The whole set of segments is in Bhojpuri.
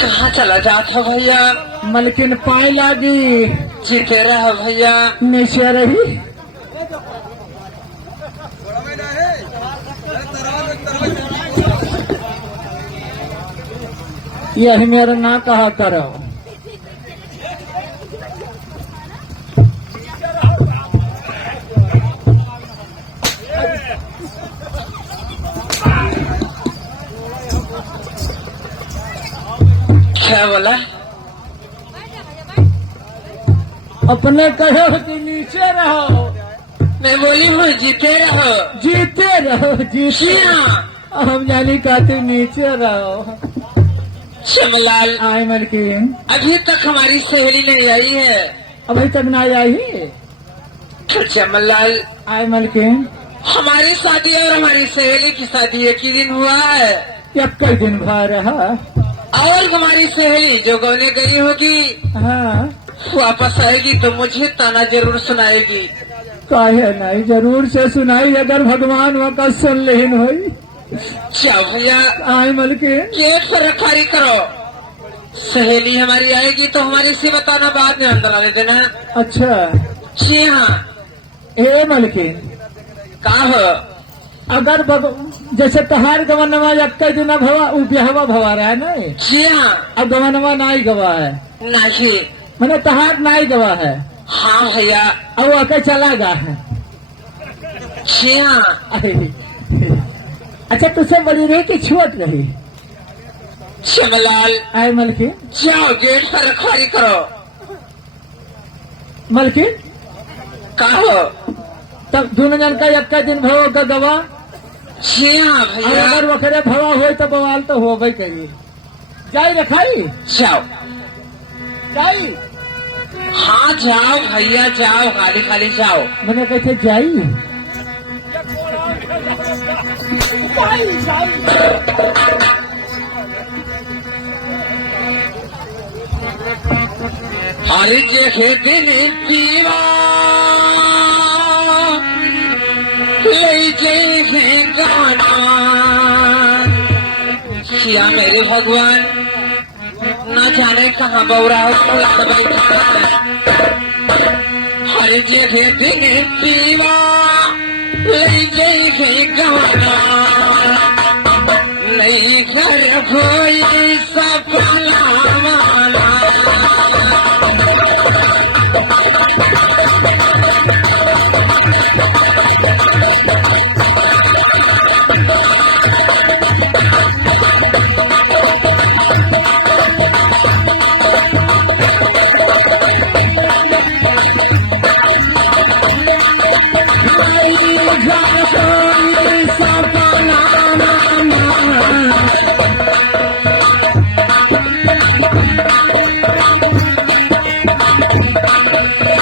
कहाँ चला जाता भैया? मलकिन पाए लागी। जीते रहा भैया। नीचे रही। यही मेरा ना कहा करो। क्या बोला? अपने कहो कि नीचे रहो। मैं बोली हूँ जीते रहो। जीते रहो जीते। हाँ। हम जानी कहते नीचे रहो। श्यामलाल, आए मलकिन। अभी तक हमारी सहेली नहीं आई है। अभी तक ना आई। तो श्यामलाल, आए मलकिन। हमारी शादी और हमारी सहेली की शादी एक ही दिन हुआ है। अब कई दिन भर रहा। और हमारी सहेली जो गौने गई होगी, हाँ, वापस आएगी तो मुझे ताना जरूर सुनाएगी। काहे नहीं, जरूर से सुनाई अगर भगवान वक़्त सुन लेन होई। जाओ भैया। आए मलकिन। गेट पर रखारी करो। सहेली हमारी आएगी तो हमारी से बताना, बाद में अंदर आने देना। अच्छा। जी हाँ। ए मलकिन, कहा हो? अगर जैसे तहार गवनवा कई दिन भवा उ ब्याहवा भवा रहा है नहीं। जी हाँ। अब गवनवा नाई गवा है। नहीं, मैंने तहार नाई गवा है। हाँ भैया। अब वो आके चला गया है। जी हाँ। अच्छा, तुझसे बड़ी रही कि छोट रही? श्यामलाल, आए मलकिन। जाओ गेट पर रखवारी करो। मलकिन, कहा हो? तब दोनों जन का एक दिन भव का गवा। जी हाँ भैया। अगर वखरे भवा हो तो बवाल तो हो भाई करिए। जाई रखाई। जाओ। जाई। हाँ जाओ भैया, जाओ, खाली खाली जाओ। मैंने कैसे जाई। हर जगह दिन पीवा ले जैसे गाना। सिया मेरे भगवान, न जाने कहाँ बौरा बैठा। हर जगह दिन पीवा ले जैसे गाना। नहीं कर कोई सपना माना।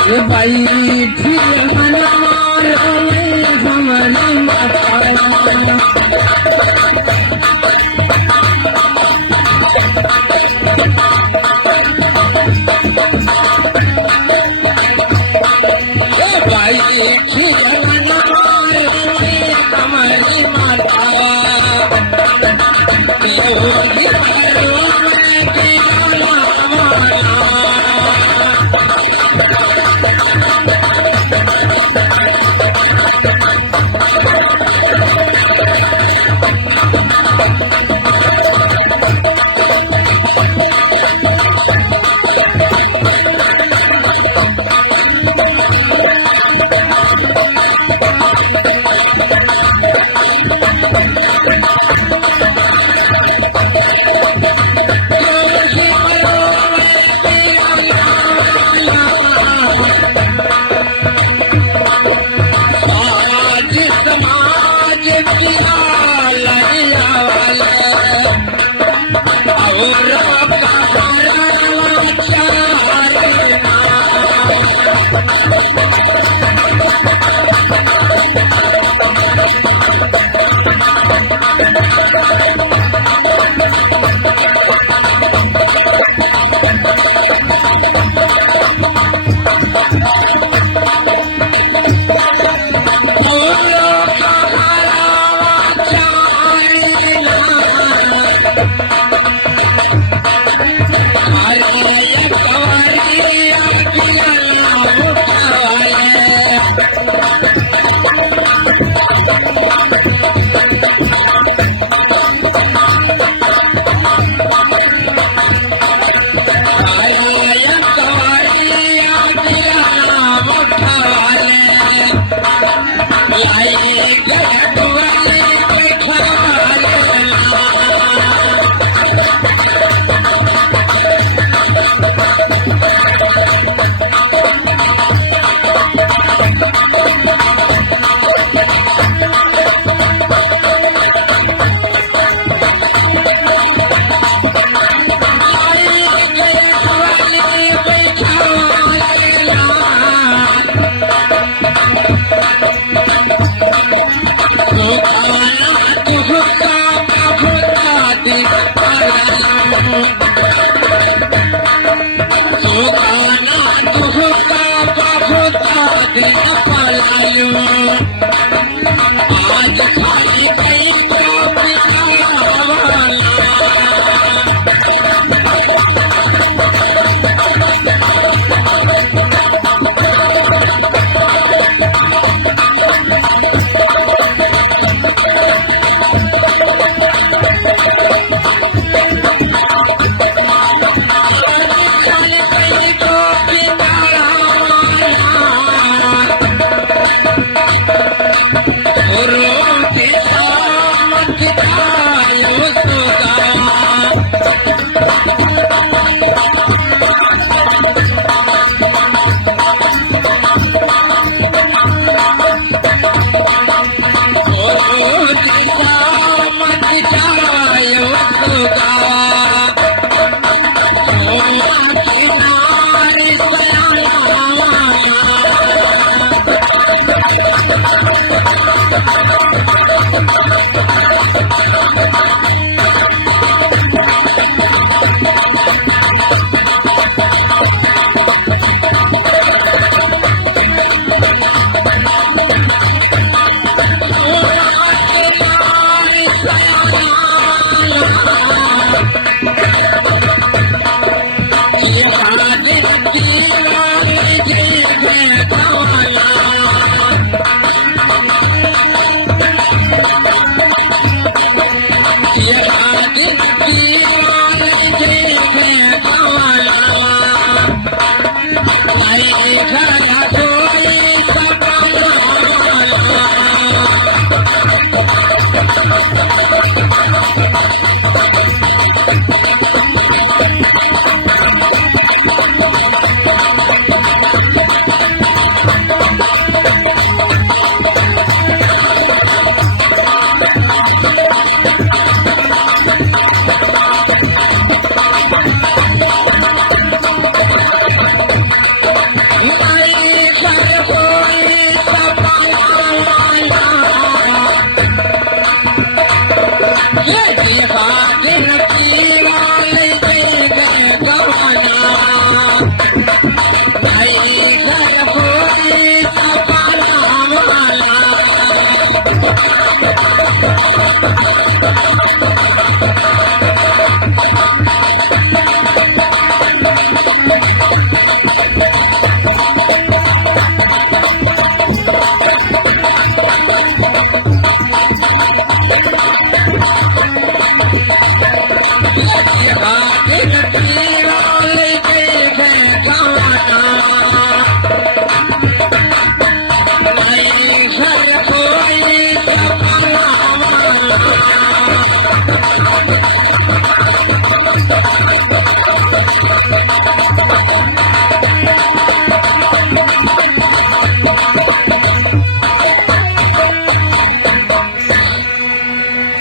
ये भाई ठीक हमारे हमारी माता। भाई ठीक हमारी माता।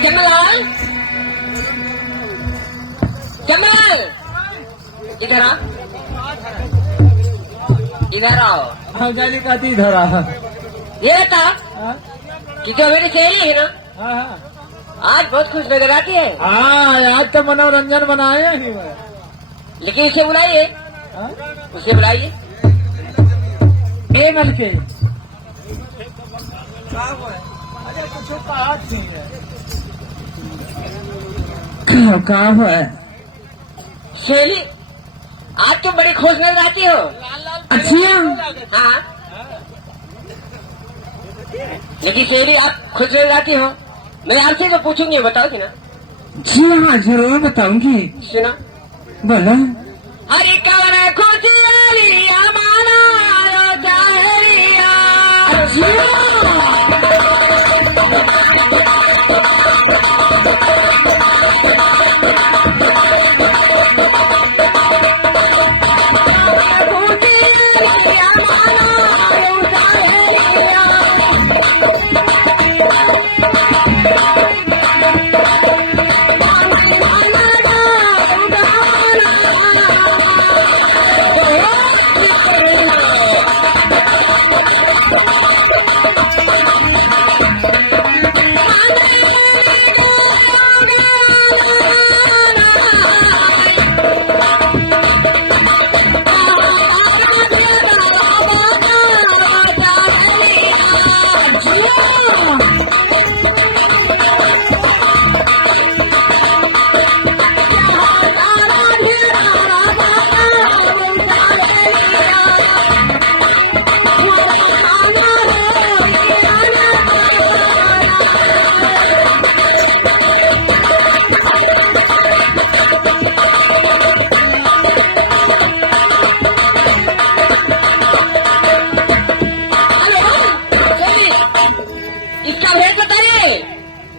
जमलाल, जमलाल, इधर आ, इधर आओ। हौजाली का दी धरा। ये बता हाँ कि जो मेरी सहेली है ना, हाँ आज बहुत खुश नजर आती है, आज तो मनोरंजन बनाए ही मैं। लेकिन उसे बुलाइए, हाँ? उसे बुलाइए। ए मलके अरे कुछ बात नहीं है। का है सहेली, आज तुम बड़ी खुश नजर आती हो। अच्छा हाँ, लेकिन सहेली आप खुश नजर आती हो, मैं आपसे तो पूछूंगी, बताओगी ना? जी हाँ जरूर बताऊंगी। सुनो, बोलो। हरे कवर खुशियारिया माना चाहरिया, खुशियारिया माना चाहरिया, इसका भेद बताइए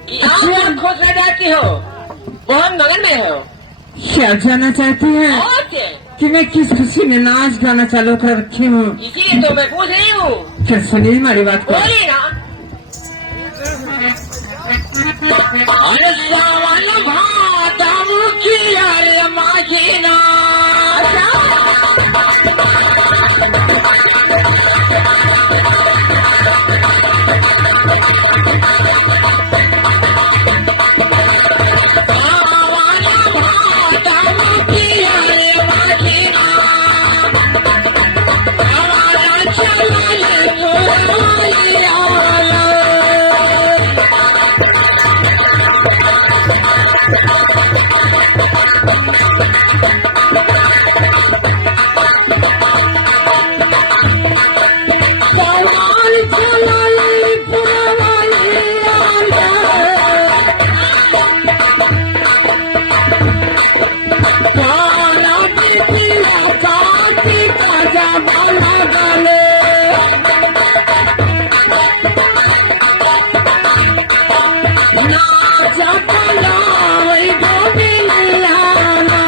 कि आप जब खुश रह जाती हो, बहुत मगन में हो। क्या जाना चाहती है और क्या? कि मैं किस खुशी में नाच गाना चालू कर रखी हूँ? इसीलिए तो मैं पूछ रही हूँ। फिर सुनिए हमारी बात को। बोलिए ना। अरे सावन भादम की अरे माजीना, चपलाई गोविंदाना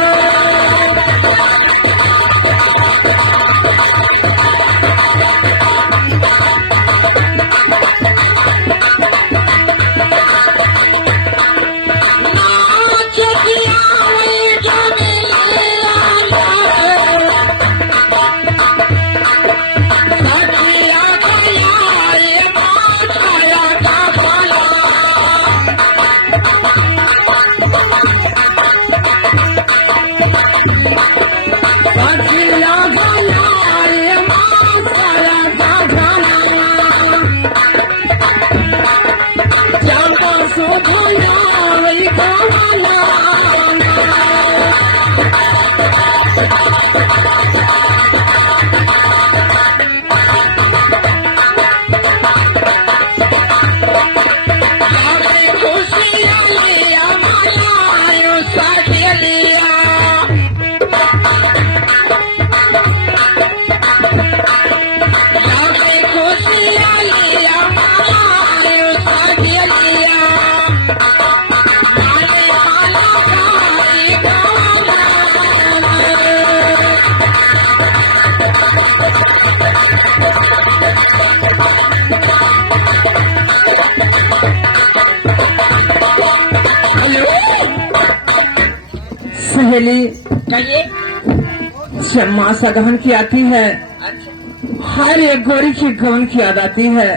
सहेली कहिए। जब माँ सगहन की आती है अच्छा हर एक गोरी की गवन की याद आती है।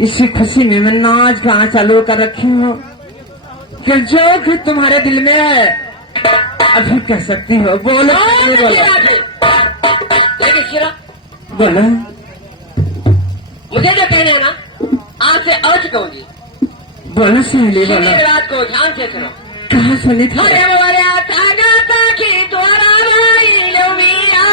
इसी खुशी में मैं नाच गाना चालू कर रखी हूँ कि जो कि तुम्हारे दिल में है अभी कह सकती हो। बोलो सहेली, बोलो लेकिन शिरा बोलो। मुझे जो कहना है ना आज से अवश्य कहूंगी। बोलो सहेली, बोलो। मेरी बात को ध्यान से सुनो। कहाँ सुनी थी? अरे बोलिया तागा की द्वारा भाई लो मिया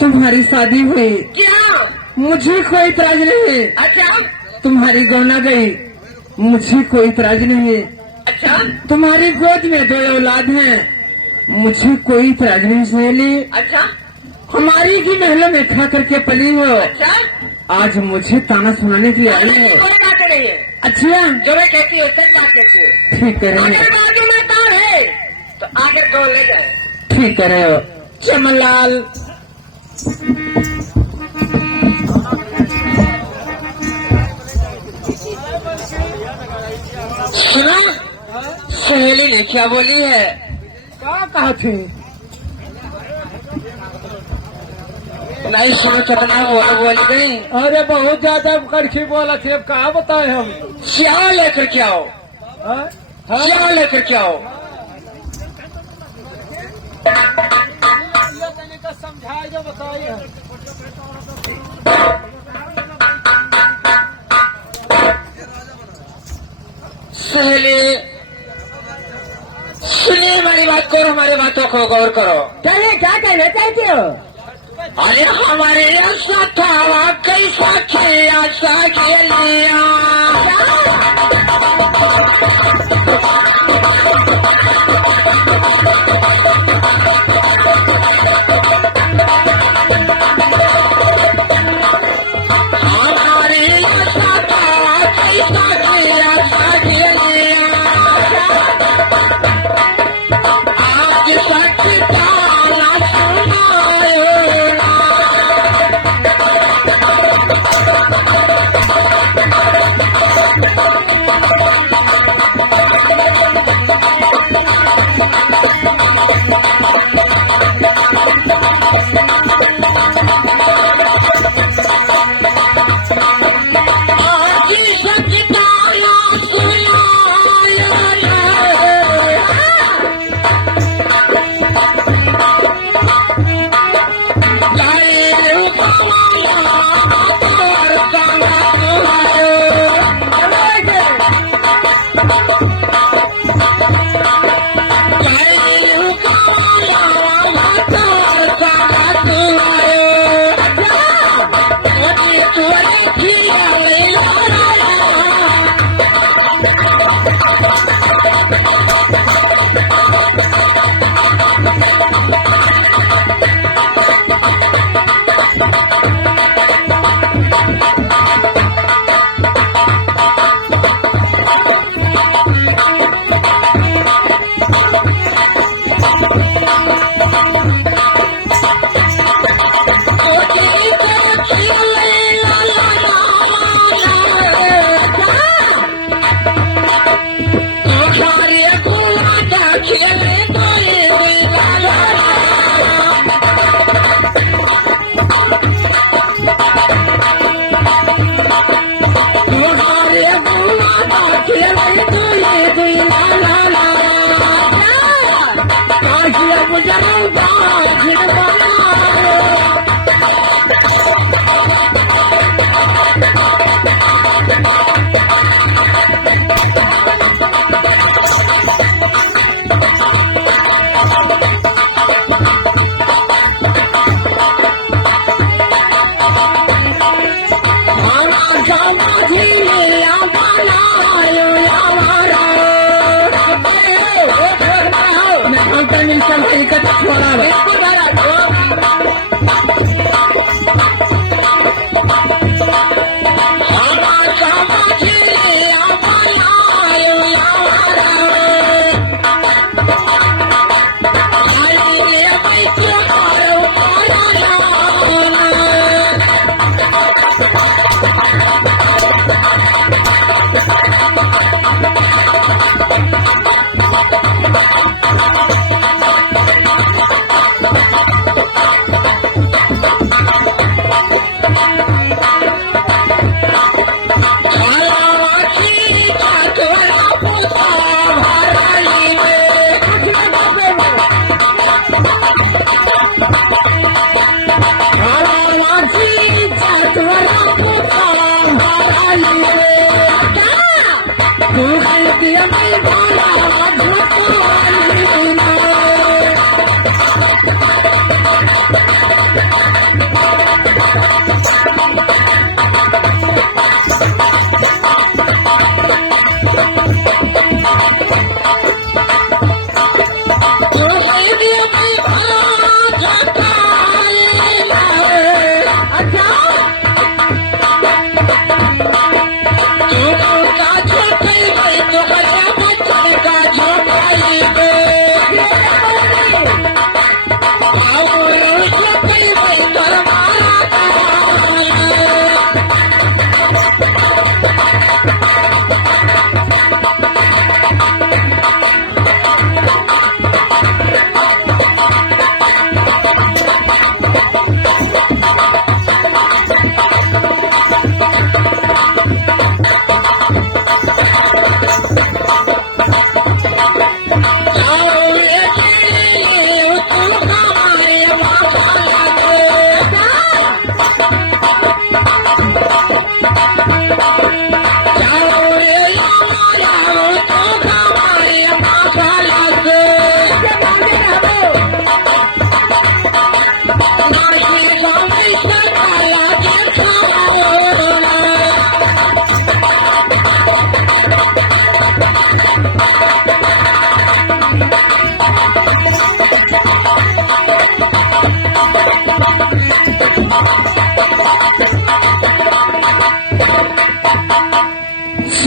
तुम्हारी शादी हुई, क्या? मुझे कोई इतराज नहीं। अच्छा तुम्हारी गौना गई, मुझे कोई इतराज नहीं। अच्छा तुम्हारी गोद में 2 औलाद हैं, मुझे कोई इतराज नहीं सहेली। अच्छा हमारी ही महलों में खा करके पली हो, अच्छा आज मुझे ताना सुनाने के लिए आई है। कोई बात नहीं है। अच्छा जो मैं कहती हूँ सच बात कहती हूँ। ठीक कह रहे अगर हो, बाजू में तार है तो आगे 2 ले जाए। ठीक कह रहे हो चमनलाल। सुना सहेली ने क्या बोली है? क्या कहा थी? नहीं सुनो चतना बोल गई। अरे बहुत ज्यादा कड़की बोला थी, अब कहा बताए हम। क्या लेकर के आओ, क्या लेकर के आओ। समझाए जो बताइए। सहेली सुनिए हमारी बात को, हमारी बातों को गौर करो। चलिए क्या कहना चाहते हो? अरे हमारे ऐसा था कैसा खेया सा खेलिया। हमारे ऐसा था कैसा खेया सा खेलिया। आज सच ताना सुनायो। चल भाई का छोड़ा भाई। बिल्कुल महाराज।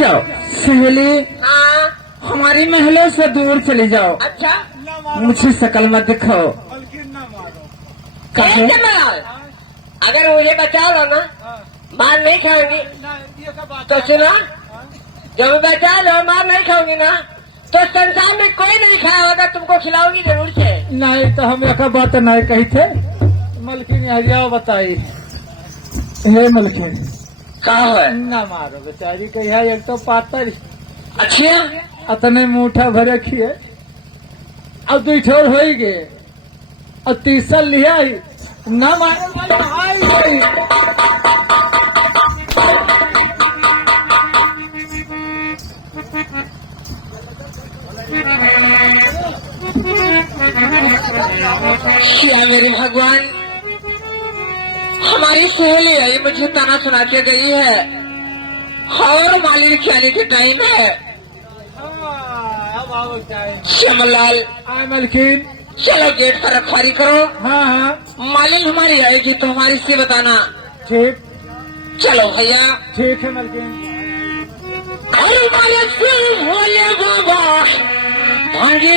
जाओ सहेली, हाँ। हमारी महलों से दूर चली जाओ। अच्छा मुझे शकल मत दिखाओ। कहे कैसे मार? अगर मुझे बचाओ लो ना, मार नहीं खाऊंगी तो सुना, जब बचा लो मार नहीं खाऊंगी ना, तो संसार में कोई नहीं खाया होगा, तुमको खिलाऊंगी जरूर से। नहीं तो हम एक बात नहीं कही थे। मलकिन हरिया बताई, हे मलकिन कहा है? ना मारो बेचारी कही है, एक तो पातर अच्छा अतने मुठा भरे खिए, अब दू ठोर हो गए, और तीसरा लिया ही ना मारो भाई, भाई। क्या मेरे भगवान, हमारी सहेली आई मुझे ताना सुना के गई है और मालिक के आने के टाइम है। श्यामलाल आए मलकिन, चलो गेट पर रखवारी करो, हाँ हाँ मालिक हमारी आएगी तो हमारी से बताना। ठीक चलो भैया। ठीक है मलकिन। अरे मालिक भोले बाबा भांगे